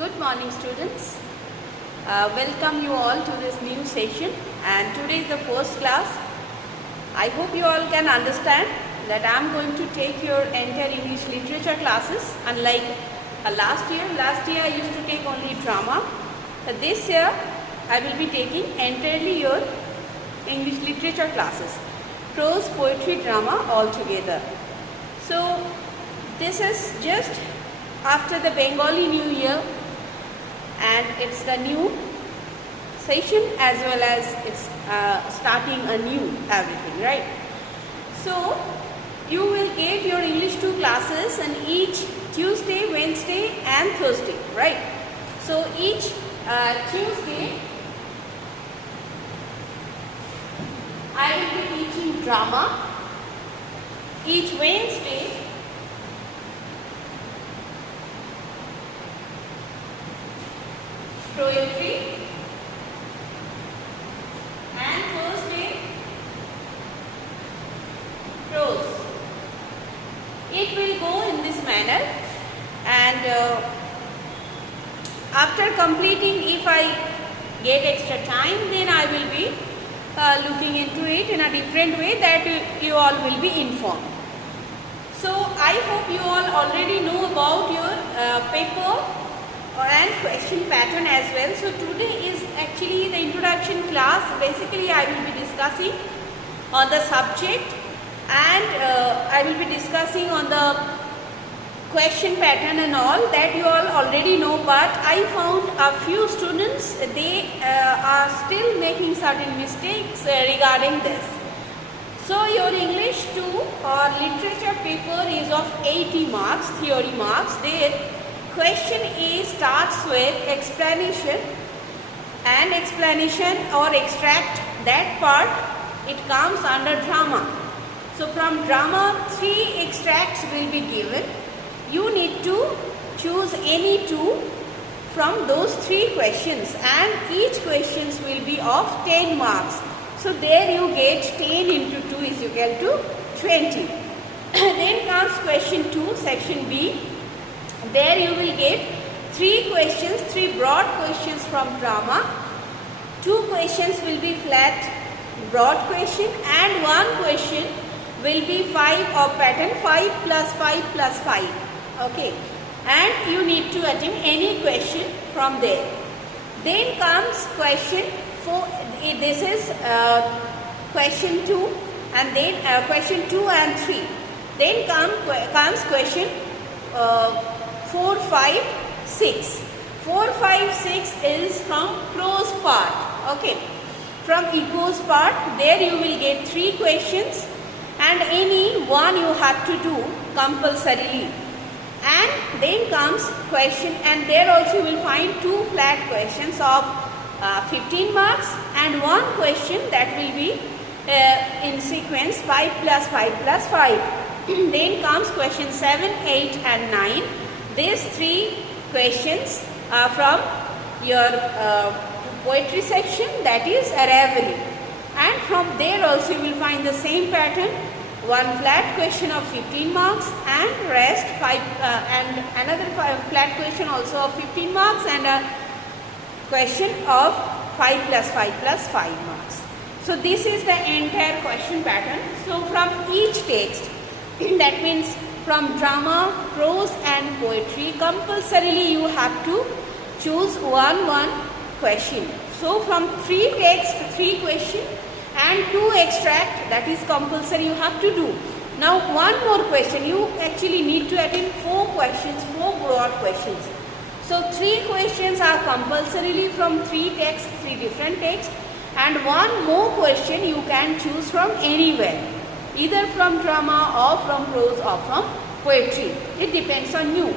Good morning, students. Welcome you all to this new session, and today is the first class. I hope you all can understand that I am going to take your entire English literature classes, unlike last year. Last year I used to take only drama. This year I will be taking entirely your English literature classes, prose, poetry, drama all together. So this is just after the Bengali New Year, and it's the new session as well as it's starting a new everything, right? So you will get your English 2 classes on each Tuesday, Wednesday and Thursday, right? So each Tuesday I will be teaching drama, each Wednesday poetry, and Thursday prose. It will go in this manner, and after completing, if I get extra time, then I will be looking into it in a different way that you all will be informed. So I hope you all already know about your paper and question pattern as well. So today is actually the introduction class. Basically I will be discussing on the subject, and I will be discussing on the question pattern and all that you all already know, but I found a few students, they are still making certain mistakes regarding this. So your English 2 or literature paper is of 80 marks, theory marks. There question A starts with explanation, and explanation or extract, that part it comes under drama. So from drama 3 extracts will be given. You need to choose any 2 from those 3 questions, and each questions will be of 10 marks. So there you get 10 into 2 is equal to 20. Then comes question 2, section B. There you will get 3 questions, 3 broad questions from drama. 2 questions will be flat broad question, and 1 question will be 5 of pattern, 5 plus 5 plus 5. Okay, and you need to attempt any question from there. Then comes question 4. This is question 2, and then question 2 and 3. Then comes question 4, 5, 6. 4, 5, 6 is from prose part. Okay, from echoes part, there you will get 3 questions, and any one you have to do compulsorily. And then comes question, and there also you will find 2 flat questions of 15 marks, and 1 question that will be in sequence 5 plus 5 plus 5. Then comes question 7, 8 and 9. These 3 questions are from your poetry section, that is a reverie. And from there also you will find the same pattern, 1 flat question of 15 marks, and rest 5 and another flat question also of 15 marks, and a question of 5 plus 5 plus 5 marks. So this is the entire question pattern. So from each text, that means from drama, prose and poetry, compulsorily you have to choose one question. So from 3 texts, 3 question and 2 extract, that is compulsory you have to do. Now one more question, you actually need to attend 4 questions, 4 broad questions. So 3 questions are compulsorily from 3 texts, 3 different texts, and 1 more question you can choose from anywhere, either from drama or from prose or from poetry. It depends on you.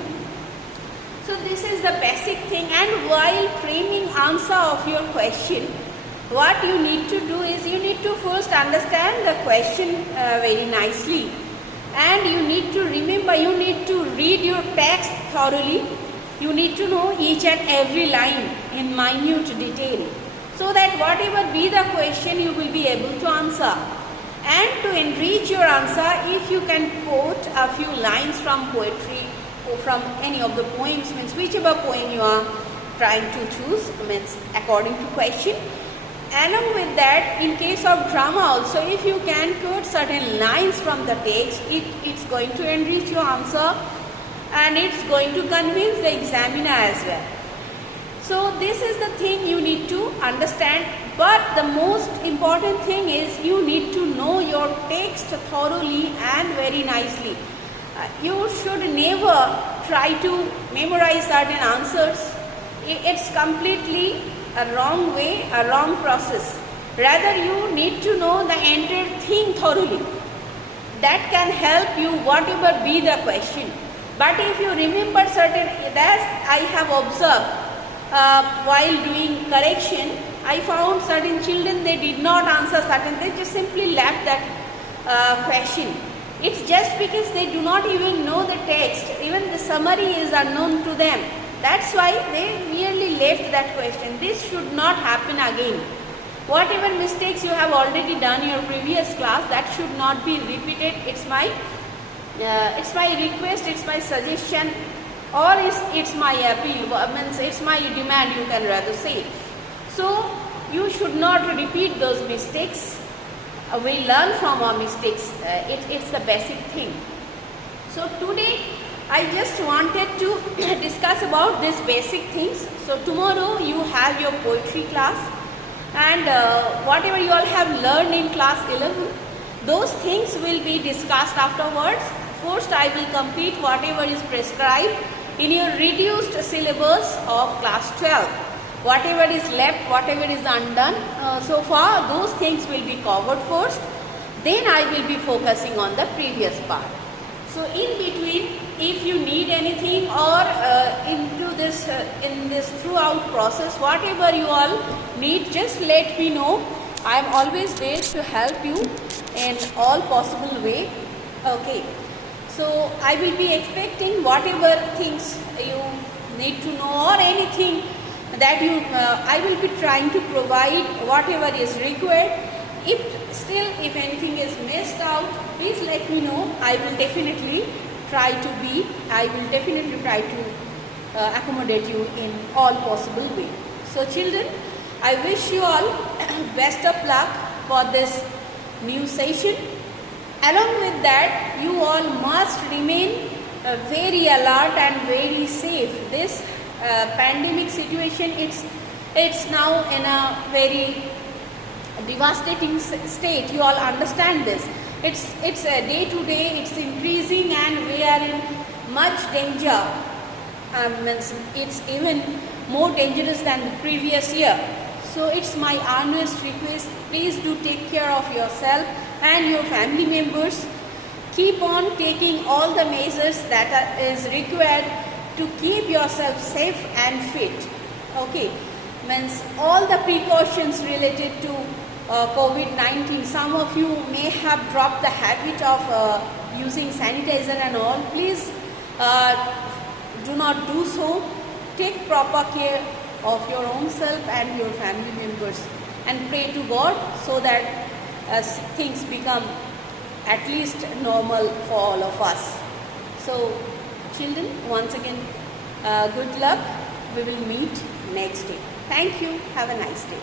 So this is the basic thing, and while framing answer of your question, what you need to do is you need to first understand the question very nicely, and you need to remember, you need to read your text thoroughly. You need to know each and every line in minute detail, so that whatever be the question you will be able to answer. And to enrich your answer, if you can quote a few lines from poetry, from any of the poems, means whichever poem you are trying to choose, means according to question. Along with that, in case of drama also, if you can quote certain lines from the text, it's going to enrich your answer and it's going to convince the examiner as well. So this is the thing you need to understand, but the most important thing is you need to know your text thoroughly and very nicely. You should never try to memorize certain answers. It's completely a wrong way, a wrong process. Rather, you need to know the entire thing thoroughly. That can help you whatever be the question. But if you remember certain, that I have observed while doing correction, I found certain children, they did not answer certain, they just simply left that question. It's just because they do not even know the text, even the summary is unknown to them. That's why they merely left that question. This should not happen again. Whatever mistakes you have already done in your previous class, that should not be repeated. It's my request, it's my suggestion, or it's my appeal, means it's my demand, you can rather say. So you should not repeat those mistakes. We learn from our mistakes. It's the basic thing. So today I just wanted to discuss about these basic things. So tomorrow you have your poetry class, and whatever you all have learned in class 11, those things will be discussed afterwards. First I will complete whatever is prescribed in your reduced syllabus of class 12. Whatever is left, whatever is undone so far, those things will be covered first. Then I will be focusing on the previous part. So in between, if you need anything or into this in this throughout process, whatever you all need, just let me know. I am always there to help you in all possible way. Okay. So I will be expecting whatever things you need to know or anything that I will be trying to provide whatever is required. If anything is missed out, please let me know. I will definitely try to accommodate you in all possible way. So children, I wish you all best of luck for this new session. Along with that, you all must remain very alert and very safe. This pandemic situation, it's now in a very devastating state. You all understand this. It's a day to day, it's increasing, and we are in much danger. It's even more dangerous than the previous year. So it's my earnest request, please do take care of yourself and your family members. Keep on taking all the measures that is required to keep yourself safe and fit. Okay, means all the precautions related to COVID-19. Some of you may have dropped the habit of using sanitizer and all. Please do not do so. Take proper care of your own self and your family members, and pray to God so that as things become at least normal for all of us. So children, once again, good luck. We will meet next day. Thank you. Have a nice day.